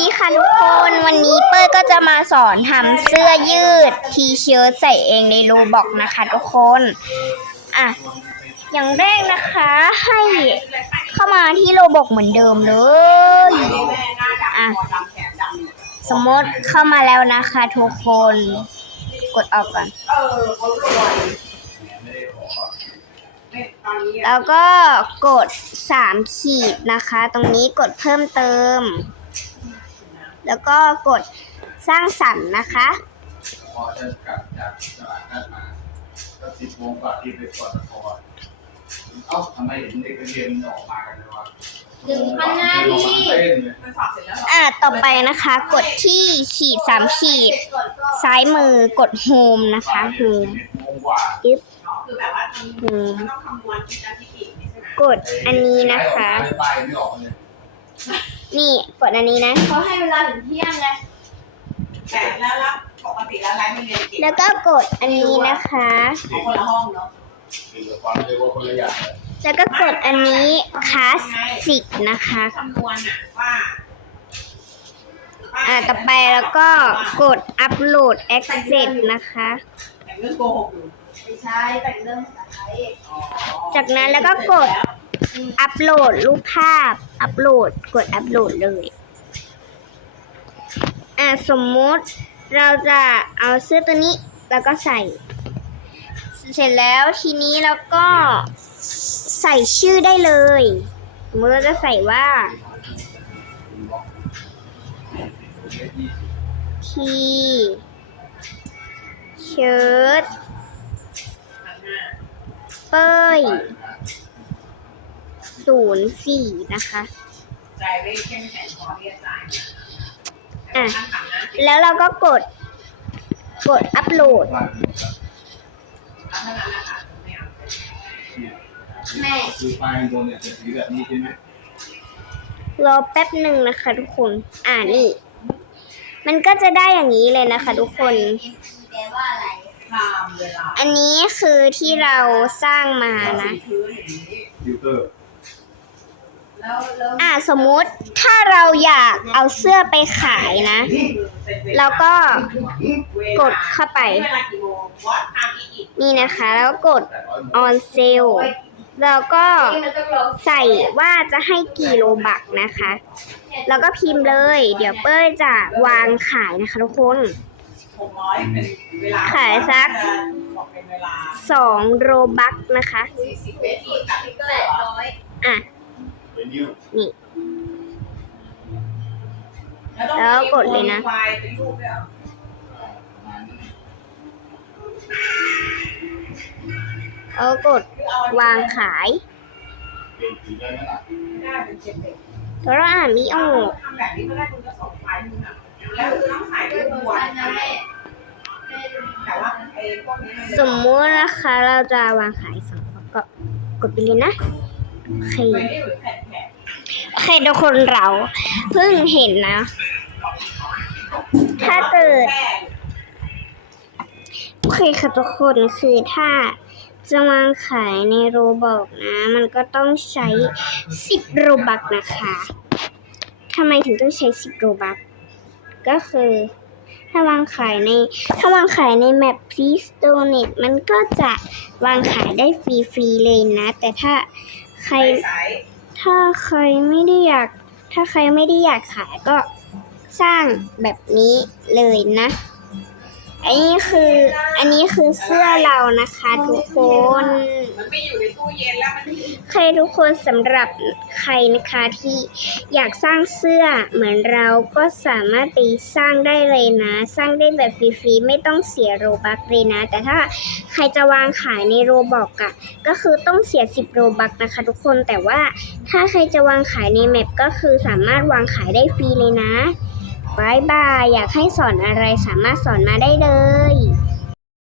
ดีค่ะทุกคนวันนี้เป้ยก็จะมาสอนทำเสื้อยืดทีเชิ้ตใส่เองในโรบอกนะคะทุกคนอะอย่างแรกนะคะให้เข้ามาที่โรบอกเหมือนเดิมเลยอะสมมติเข้ามาแล้วนะคะทุกคน กดออกก่อนแล้วก็กดสามขีดนะคะ ตรงนี้กดเพิ่มเติม แล้วก็กดสร้างสรรค์นะคะ พอจะกลับจากตลาดนัดมาก็สิบโมงกว่าที่ไปตรวจพอเอ้าทำไมเห็นเด็กนักเรียนออกมากันเลยวะหนึ่งพันหน้าที่ เต้นเลยมันสอบเสร็จแล้วเหรออ่าต่อไปนะคะ กดที่ขีดสามขีด ซ้ายมือกดโฮมนะคะโฮมสิบโมงกว่ายึบคือแบบว่าโฮมมันต้องคำนวณคิดนาทีผิดนี่ใช่ไหม กดอันนี้นะคะป้ายไม่ออกเลย นี่กดอันนี้นะ เขาให้เวลาถึงเที่ยงเลยแต่แล้วแล้วปกติแล้วไลฟ์มันเรียนเก่งแล้วก็กดอันนี้นะคะ ของคนละห้องเนาะคือความเร็วว่าคนละอย่างเลยแล้วก็กดอันนี้คลาสสิกนะคะคำนวณอะว่าอ่าต่อไปแล้วก็กดอัปโหลด access นะคะ แต่เรื่องโกหกอยู่ไม่ใช่แต่งเรื่องภาษาไทยอ๋อจากนั้นแล้วก็กด อัปโหลดรูปภาพ อัปโหลด กดอัปโหลดเลย อ่าสมมติเราจะเอาเสื้อตัวนี้แล้วก็ใส่ เสร็จแล้วทีนี้เราก็ใส่ชื่อได้เลยสมมติเราจะใส่ว่าทีเชิ้ตเป้ย ศูนย์สี่นะคะใจไม่เข้มแข็งพอที่จะจ่ายอะตั้งคำนะแล้วเราก็กด กดอัปโหลดเท่านั้นแหละค่ะไม่เอาแม่ คือป้ายบนเนี่ยจะสีแบบนี้ใช่ไหมรอแป๊บหนึ่งนะคะทุกคน อ่านี่ มันก็จะได้อย่างนี้เลยนะคะทุกคนแปลว่าอะไรตามเวลาอันนี้คือที่เราสร้างมานะพื้นอย่างนี้ฟิลเตอร์แล้วแล้ว อ่าสมมุติถ้าเราอยากเอาเสื้อไปขายนะแล้วก็กดเข้าไปเวลากี่โมง What time is it นี่นะคะ แล้วก็กดแต่ร้อย on sale แล้วก็ที่มันต้องลองใส่ว่าจะให้กี่โลบักนะคะ แล้วก็พิมพ์เลย เดี๋ยวเป้ยจะวางขายนะคะทุกคนหกร้อยเป็นเวลาขายสักบอกเป็นเวลา2โลบักนะคะสี่สิบเมตรที่ตัดเตอแปร์ดเหรอร้อยอะเป็ นนิ้วนี่ต้องแล้วกดเลยนะมีไฟล์เป็นรูปด้วยเหรอประมาณนั้นแล้วกดคือเอาอันนี้วางขายเป็นสีได้ไหมล่ะได้เป็นเจ็ดเด็กแล้วเราอ่านไมีออกทำแบบนี้ก็ได้คุณก็ส่งไฟล์มึงอะแล้วคือต้องใส่ด้วยบวชแต่ว่าไอ้พวกนี้มันสมมุตินะคะ เราจะวางขายสองก็กดไปเลยนะ โอเค เคทุกคนเราเพิ่งเห็นนะ ถ้าเกิดโอเคค่ะทุกคนคือถ้าจะวางขายในโรบอกนะ มันก็ต้องใช้10โรบักนะคะทำไมถึงต้องใช้10โรบักก็คือถ้าวางขายในถ้าวางขายในแมป please donate มันก็จะวางขายได้ฟรีๆเลยนะ แต่ถ้าใคร ถ้าใครไม่ได้อยาก ถ้าใครไม่ได้อยากขายก็สร้างแบบนี้เลยนะ อันนี้คือ อันนี้คือเสื้อเรานะคะ ทุกคน มันไม่อยู่ในตู้เย็นแล้วมันใครทุกคนสำหรับใครนะคะที่อยากสร้างเสื้อเหมือนเราก็สามารถไปสร้างได้เลยนะ สร้างได้แบบฟรีๆไม่ต้องเสียโรบักเลยนะ แต่ถ้าใครจะวางขายในโรบอกอะก็คือต้องเสีย 10 โรบักนะคะ ทุกคนแต่ว่าถ้าใครจะวางขายในแมปก็คือสามารถวางขายได้ฟรีเลยนะ บายบาย อยากให้สอนอะไรสามารถสอนมาได้เลย